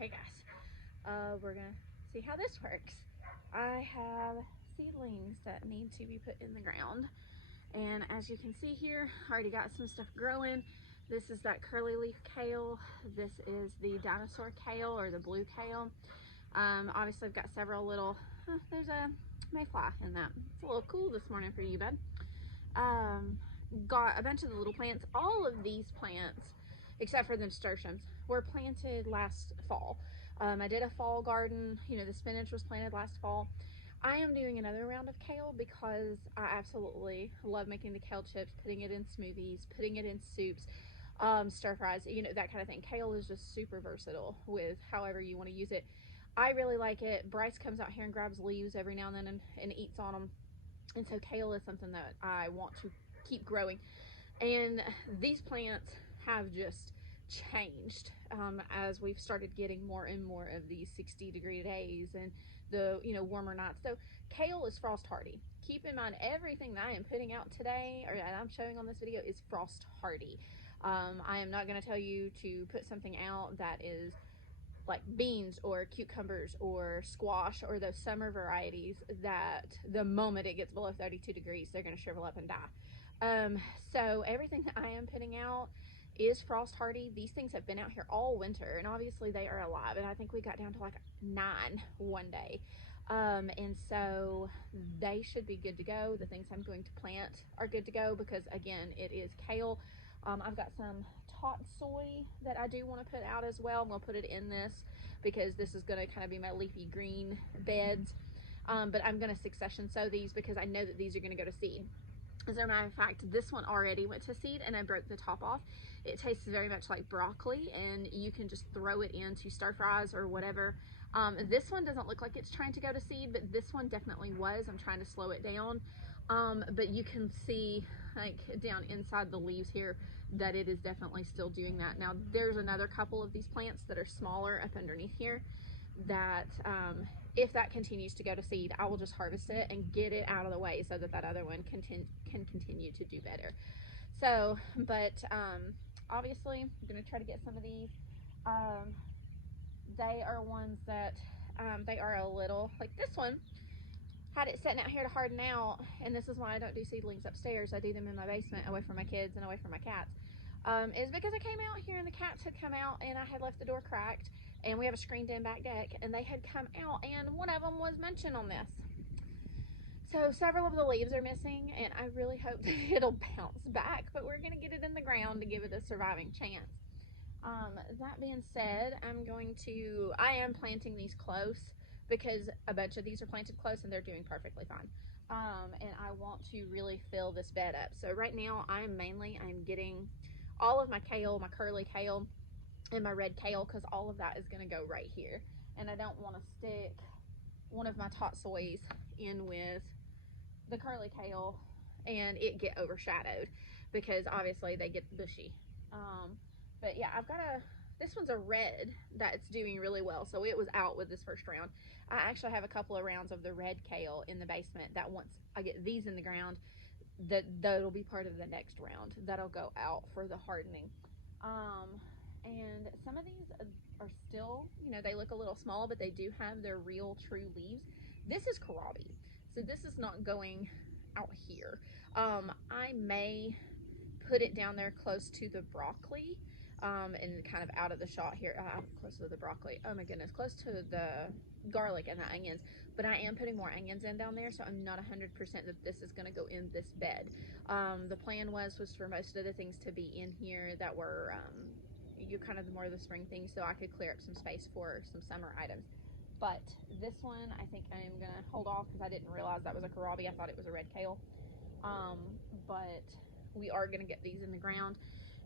Okay guys, we're gonna see how this works. I have seedlings that need to be put in the ground, and as you can see here, I already got some stuff growing. This is that curly leaf kale. This is the dinosaur kale, or the blue kale. Obviously I've got several little, there's a mayfly in that. It's a little cool this morning for you, bud. Got a bunch of the little plants. All of these plants, except for the nasturtiums, were planted last fall. I did a fall garden. You know, the spinach was planted last fall. I am doing another round of kale because I absolutely love making the kale chips, putting it in smoothies, putting it in soups, stir fries, you know, that kind of thing. Kale is just super versatile with however you want to use it. I really like it. Bryce comes out here and grabs leaves every now and then and eats on them. And so kale is something that I want to keep growing. And these plants have just changed as we've started getting more and more of these 60-degree days and the warmer nights. So kale is frost hardy. Keep in mind, everything that I am putting out today, or that I'm showing on this video, is frost hardy. I am not going to tell you to put something out that is like beans or cucumbers or squash or those summer varieties that the moment it gets below 32 degrees, they're going to shrivel up and die. So everything that I am putting out is frost hardy. These things have been out here all winter, and obviously they are alive, and I think we got down to like 9 one day. And so they should be good to go. The things I'm going to plant are good to go because, again, it is kale. I've got some tot soy that I do want to put out as well. I'm going to put it in this because this is going to kind of be my leafy green beds. But I'm going to succession sow these because I know that these are going to go to seed. As a matter of fact, this one already went to seed and I broke the top off. It tastes very much like broccoli, and you can just throw it into stir fries or whatever. This one doesn't look like it's trying to go to seed, but this one definitely was. I'm trying to slow it down. But you can see, like, down inside the leaves here, that it is definitely still doing that. Now, there's another couple of these plants that are smaller up underneath here that if that continues to go to seed, I will just harvest it and get it out of the way so that that other one can continue to do better. So, but obviously I'm going to try to get some of these. They are ones that they are a little, like this one had it sitting out here to harden out, and this is why I don't do seedlings upstairs. I do them in my basement, away from my kids and away from my cats. Is because I came out here and the cats had come out and I had left the door cracked, and we have a screened in back deck, and they had come out and one of them was mentioned on this. So several of the leaves are missing, and I really hope that it'll bounce back, but we're going to get it in the ground to give it a surviving chance. That being said, I am planting these close because a bunch of these are planted close and they're doing perfectly fine. And I want to really fill this bed up. So right now I'm getting all of my kale, my curly kale, and my red kale, because all of that is going to go right here. And I don't want to stick one of my tot soys in with the curly kale and it get overshadowed, because obviously they get bushy. But yeah, this one's a red that's doing really well, so it was out with this first round. I actually have a couple of rounds of the red kale in the basement that once I get these in the ground, that'll be part of the next round. That'll go out for the hardening. And some of these are still, they look a little small, but they do have their real true leaves. This is kohlrabi, so this is not going out here. I may put it down there close to the broccoli, and kind of out of the shot here, close to the broccoli, oh my goodness, close to the garlic and the onions. But I am putting more onions in down there, so I'm not 100% that this is going to go in this bed. The plan was for most of the things to be in here that were kind of more of the spring things, so I could clear up some space for some summer items. But this one, I think I am going to hold off because I didn't realize that was a kohlrabi. I thought it was a red kale. But we are going to get these in the ground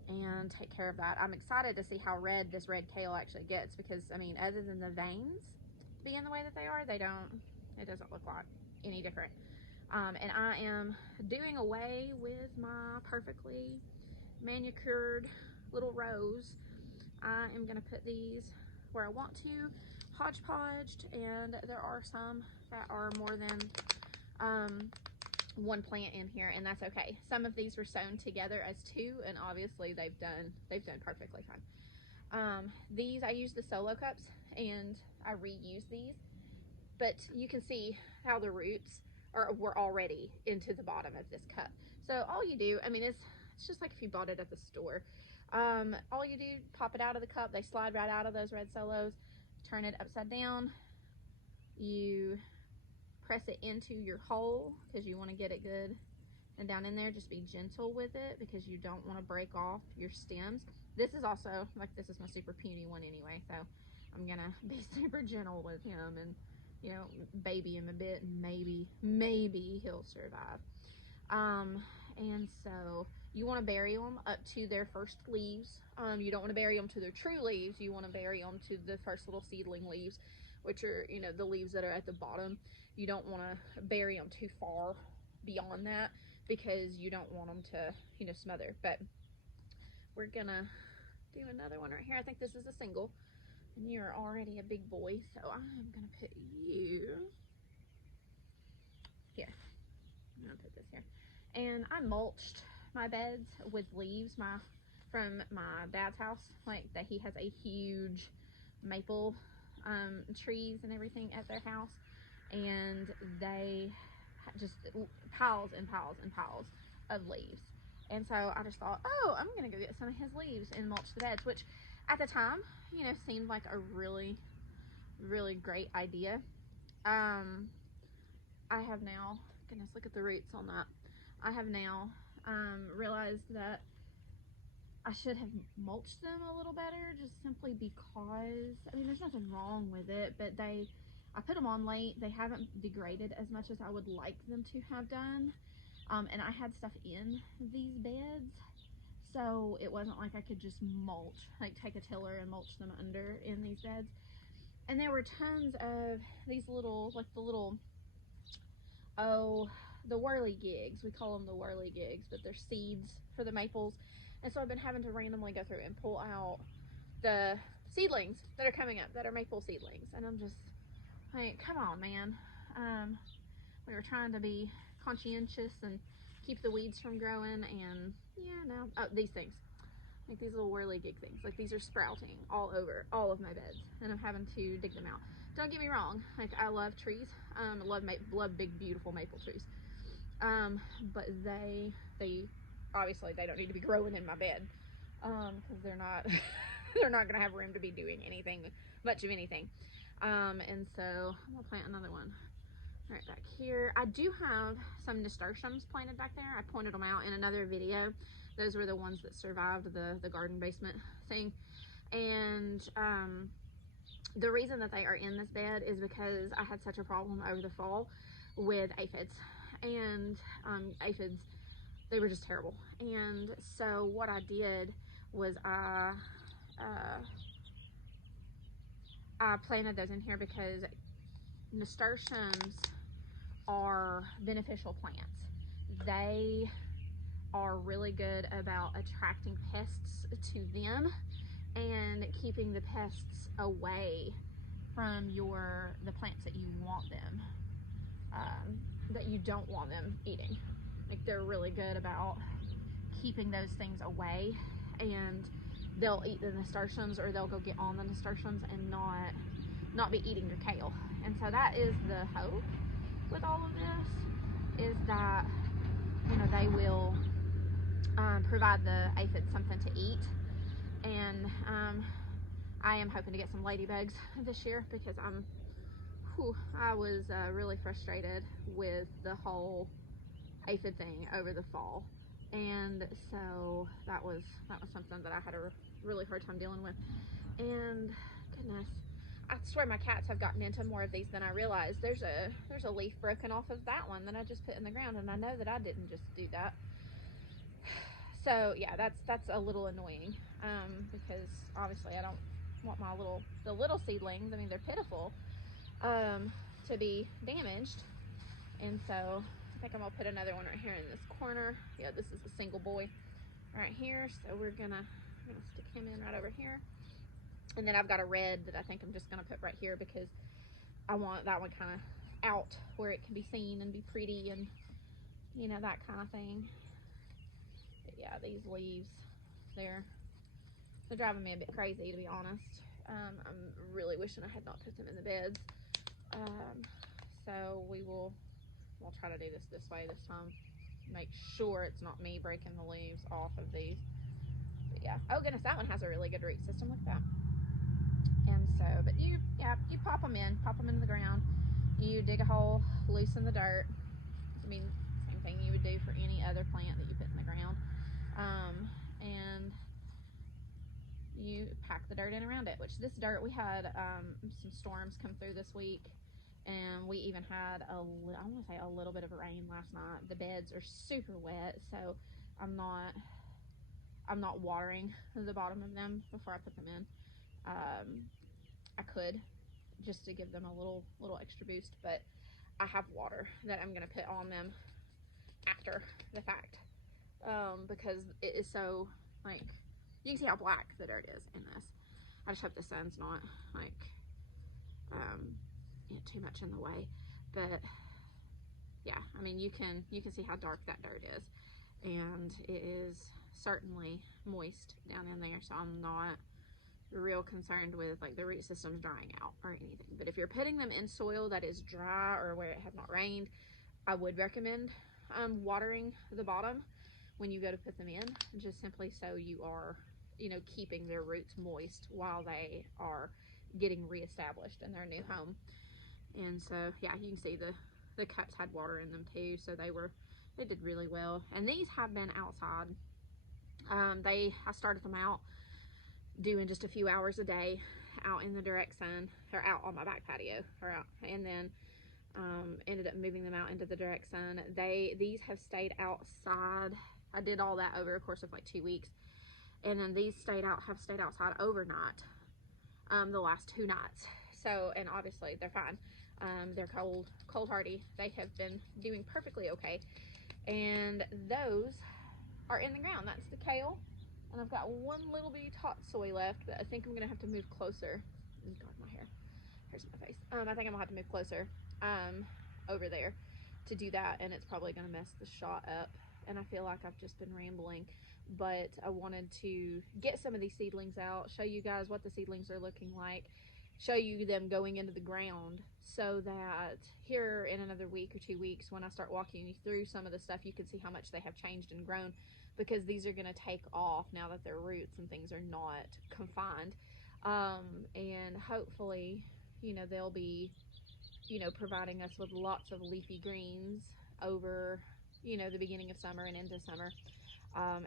and take care of that. I'm excited to see how red this red kale actually gets, because I mean, other than the veins being the way that they are, it doesn't look like any different. And I am doing away with my perfectly manicured little rows. I am going to put these where I want to, hodgepodged, and there are some that are more than one plant in here, and that's okay. Some of these were sewn together as two, and obviously they've done perfectly fine. These, I use the solo cups and I reuse these, but you can see how the roots were already into the bottom of this cup. So all you do, I mean, it's just like if you bought it at the store. All you do, pop it out of the cup, they slide right out of those red solos, turn it upside down, you press it into your hole because you want to get it good and down in there. Just be gentle with it because you don't want to break off your stems. This is also, like, this is my super puny one anyway, so I'm gonna be super gentle with him and, you know, baby him a bit, and maybe he'll survive. And so you want to bury them up to their first leaves. You don't want to bury them to their true leaves. You want to bury them to the first little seedling leaves, which are, you know, the leaves that are at the bottom. You don't want to bury them too far beyond that because you don't want them to, you know, smother. But we're gonna do another one right here. I think this is a single, and you're already a big boy, so I'm gonna put you here. I'm gonna put this here. And I mulched my beds with leaves from my dad's house. Like, that he has a huge maple trees and everything at their house, and they just piles and piles and piles of leaves. And so I just thought, oh, I'm gonna go get some of his leaves and mulch the beds, which at the time, you know, seemed like a really great idea. I have now, goodness, look at the roots on that. I have now realized that I should have mulched them a little better, just simply because, I mean, there's nothing wrong with it, but I put them on late. They haven't degraded as much as I would like them to have done. And I had stuff in these beds, so it wasn't like I could just mulch, like take a tiller and mulch them under in these beds. And there were tons of these little, like the little, the whirligigs. We call them the whirligigs, but they're seeds for the maples. And so I've been having to randomly go through and pull out the seedlings that are coming up, that are maple seedlings. And I'm just like, come on, man. We were trying to be conscientious and keep the weeds from growing, and yeah, no. Oh, these things. Like these little whirligig things. Like, these are sprouting all over all of my beds, and I'm having to dig them out. Don't get me wrong, like, I love trees. I love big, beautiful maple trees. But they obviously they don't need to be growing in my bed, because they're not they're not gonna have room to be doing much of anything. And so I'm gonna plant another one right back here. I do have some nasturtiums planted back there. I pointed them out in another video. Those were the ones that survived the garden basement thing. And the reason that they are in this bed is because I had such a problem over the fall with aphids. And aphids, they were just terrible. And so what I did was I planted those in here because nasturtiums are beneficial plants. They are really good about attracting pests to them and keeping the pests away from the plants that you want them, that you don't want them eating. Like, they're really good about keeping those things away, and they'll eat the nasturtiums, or they'll go get on the nasturtiums and not be eating your kale. And so that is the hope with all of this, is that, you know, they will provide the aphids something to eat. And I am hoping to get some ladybugs this year, because I was really frustrated with the whole aphid thing over the fall. And so that was something that I had a really hard time dealing with. And goodness, I swear my cats have gotten into more of these than I realized. There's a leaf broken off of that one that I just put in the ground, and I know that I didn't just do that. So yeah, that's a little annoying, because obviously I don't want the little seedlings, I mean, they're pitiful, to be damaged. And so I think I'm gonna put another one right here in this corner. Yeah, this is a single boy right here, so we're gonna stick him in right over here. And then I've got a red that I think I'm just gonna put right here, because I want that one kind of out where it can be seen and be pretty, and, you know, that kind of thing. But yeah, these leaves, they're They're driving me a bit crazy, to be honest. I'm really wishing I had not put them in the beds. So we'll try to do this way this time. Make sure it's not me breaking the leaves off of these. But yeah. Oh goodness, that one has a really good root system. Look at that. And so, but you pop them in the ground. You dig a hole, loosen the dirt. I mean, same thing you would do for any other plant that you put in the ground. And you pack the dirt in around it, which this dirt, we had some storms come through this week, and we even had I want to say a little bit of rain last night. The beds are super wet, so I'm not watering the bottom of them before I put them in. I could, just to give them a little extra boost, but I have water that I'm gonna put on them after the fact, because it is so, like, you can see how black the dirt is in this. I just hope the sun's not like too much in the way, but yeah, I mean, you can see how dark that dirt is, and it is certainly moist down in there, so I'm not real concerned with like the root systems drying out or anything. But if you're putting them in soil that is dry or where it has not rained, I would recommend watering the bottom when you go to put them in, just simply so you are, keeping their roots moist while they are getting reestablished in their new home. And so yeah, you can see the cups had water in them too, so they did really well. And these have been outside. I started them out doing just a few hours a day out in the direct sun, or out on my back patio, or out, and then ended up moving them out into the direct sun. These have stayed outside. I did all that over a course of like 2 weeks, and then these have stayed outside overnight the last 2 nights. So, and obviously they're fine. They're cold hardy. They have been doing perfectly okay, and those are in the ground. That's the kale. And I've got one little bitty tot soy left, but I think I'm gonna have to move closer. Oh God, my hair. Here's my face. I think I'm gonna have to move closer over there to do that, and it's probably gonna mess the shot up. And I feel like I've just been rambling, but I wanted to get some of these seedlings out, show you guys what the seedlings are looking like, show you them going into the ground, so that here in another week or 2 weeks, when I start walking you through some of the stuff, you can see how much they have changed and grown, because these are going to take off now that their roots and things are not confined. And hopefully, they'll be, providing us with lots of leafy greens over, the beginning of summer and into summer.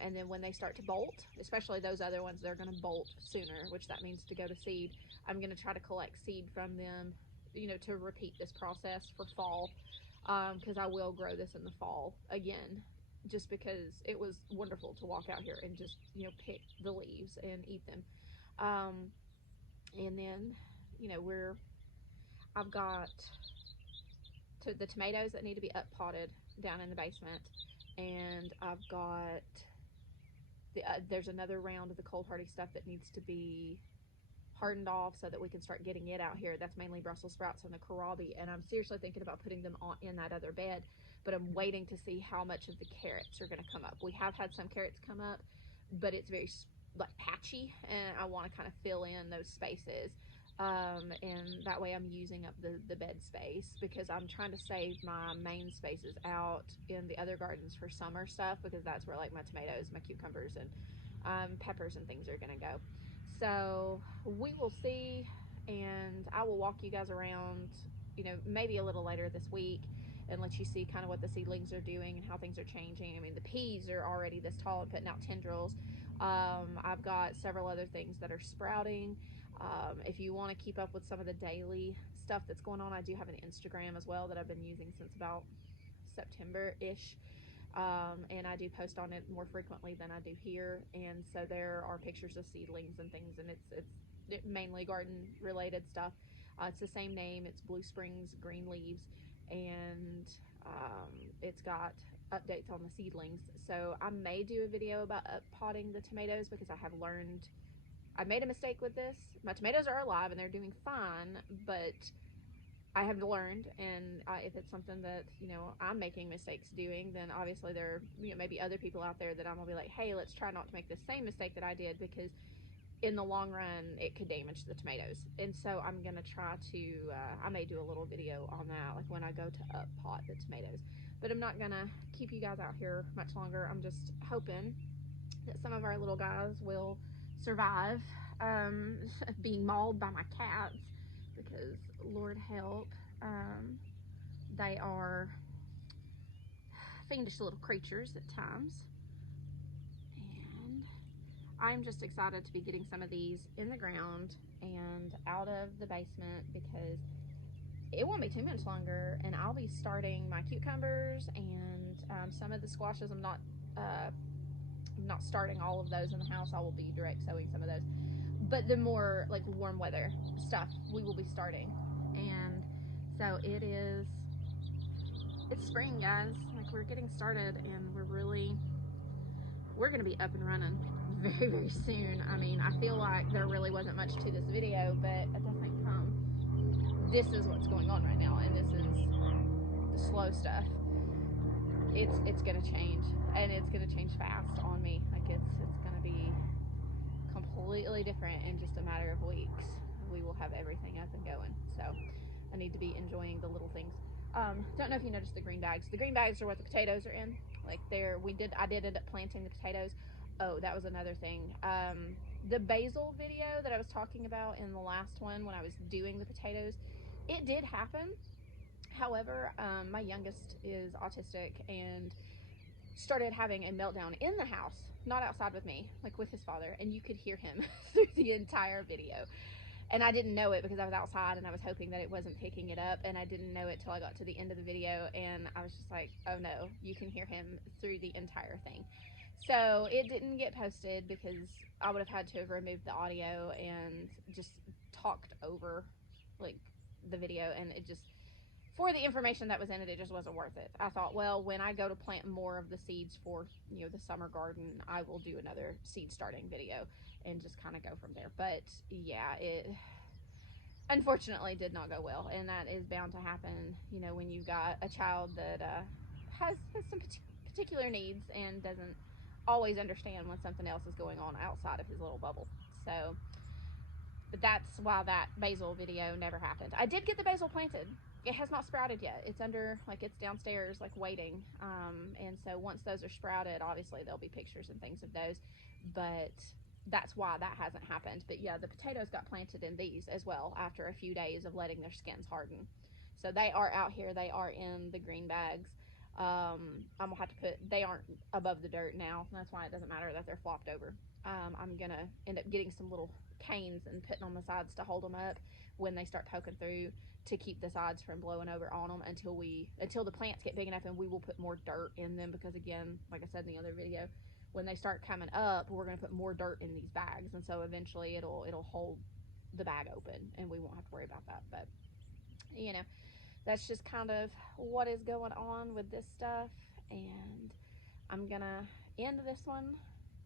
And then when they start to bolt, especially those other ones, they're going to bolt sooner, which that means to go to seed. I'm going to try to collect seed from them, to repeat this process for fall, because I will grow this in the fall again, just because it was wonderful to walk out here and just, pick the leaves and eat them. And then, I've got the tomatoes that need to be up potted down in the basement, and I've got there's another round of the cold hardy stuff that needs to be hardened off so that we can start getting it out here. That's mainly Brussels sprouts and the kohlrabi, and I'm seriously thinking about putting them in that other bed, but I'm waiting to see how much of the carrots are going to come up. We have had some carrots come up, but it's very like patchy, and I want to kind of fill in those spaces, and that way I'm using up the bed space, because I'm trying to save my main spaces out in the other gardens for summer stuff, because that's where like my tomatoes, my cucumbers, and peppers and things are going to go. So we will see, and I will walk you guys around, maybe a little later this week, and let you see kind of what the seedlings are doing and how things are changing. I mean, the peas are already this tall and putting out tendrils. I've got several other things that are sprouting. If you want to keep up with some of the daily stuff that's going on, I do have an Instagram as well that I've been using since about September-ish. And I do post on it more frequently than I do here, and so there are pictures of seedlings and things, and it's mainly garden related stuff. It's the same name. It's Blue Springs Green Leaves, and it's got updates on the seedlings. So I may do a video about potting the tomatoes, because I have learned I made a mistake with this. My tomatoes are alive and they're doing fine, but I have learned, and if it's something that, I'm making mistakes doing, then obviously there are, maybe other people out there that I'm going to be like, hey, let's try not to make the same mistake that I did, because in the long run, it could damage the tomatoes. And so I'm gonna try to, I may do a little video on that, like when I go to up pot the tomatoes. But I'm not gonna keep you guys out here much longer. I'm just hoping that some of our little guys will survive being mauled by my cats, because Lord help, they are fiendish little creatures at times. And I'm just excited to be getting some of these in the ground and out of the basement, because it won't be too much longer and I'll be starting my cucumbers and some of the squashes. I'm not starting all of those in the house. I will be direct sowing some of those, but the more like warm weather stuff we will be starting. And so it's spring, guys. Like, we're getting started and we're gonna be up and running very, very soon. I mean, I feel like there really wasn't much to this video, but at the same time, this is what's going on right now, and this is the slow stuff. It's gonna change, and it's gonna change fast on me. Like, it's gonna be completely different in just a matter of weeks. We will have everything up and going. So I need to be enjoying the little things. Don't know if you noticed the green bags. The green bags are what the potatoes are in. Like, I did end up planting the potatoes. Oh, that was another thing. The basil video that I was talking about in the last one when I was doing the potatoes, it did happen. However, my youngest is autistic and started having a meltdown in the house, not outside with me, like with his father, and you could hear him through the entire video. And I didn't know it because I was outside and I was hoping that it wasn't picking it up, and I didn't know it till I got to the end of the video, and I was just like, oh no, you can hear him through the entire thing. So it didn't get posted because I would have had to have removed the audio and just talked over like the video, and it just, for the information that was in it, it just wasn't worth it. I thought, well, when I go to plant more of the seeds for, you know, the summer garden, I will do another seed starting video and just kind of go from there. But yeah, it unfortunately did not go well, and that is bound to happen, you know, when you've got a child that has some particular needs and doesn't always understand when something else is going on outside of his little bubble. So, but that's why that basil video never happened. I did get the basil planted. It has not sprouted yet. It's under, like, it's downstairs, like, waiting. And so once those are sprouted, obviously there'll be pictures and things of those. But that's why that hasn't happened. But yeah, the potatoes got planted in these as well after a few days of letting their skins harden. So they are out here. They are in the green bags. I'm gonna have to they aren't above the dirt now. That's why it doesn't matter that they're flopped over. I'm gonna end up getting some little canes and putting on the sides to hold them up when they start poking through, to keep the sides from blowing over on them until the plants get big enough, and we will put more dirt in them, because again, like I said in the other video, when they start coming up, we're going to put more dirt in these bags, and so eventually it'll hold the bag open and we won't have to worry about that. But you know, that's just kind of what is going on with this stuff, and I'm gonna end this one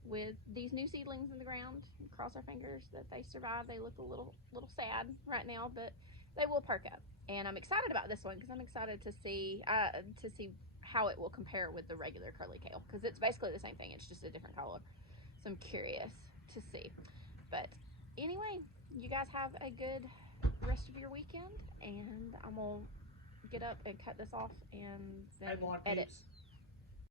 with these new seedlings in the ground. Cross our fingers that they survive. They look a little sad right now, but they will perk up. And I'm excited about this one because I'm excited to see how it will compare with the regular curly kale, because it's basically the same thing. It's just a different color. So I'm curious to see. But anyway, you guys have a good rest of your weekend, and I'm gonna get up and cut this off and then edit.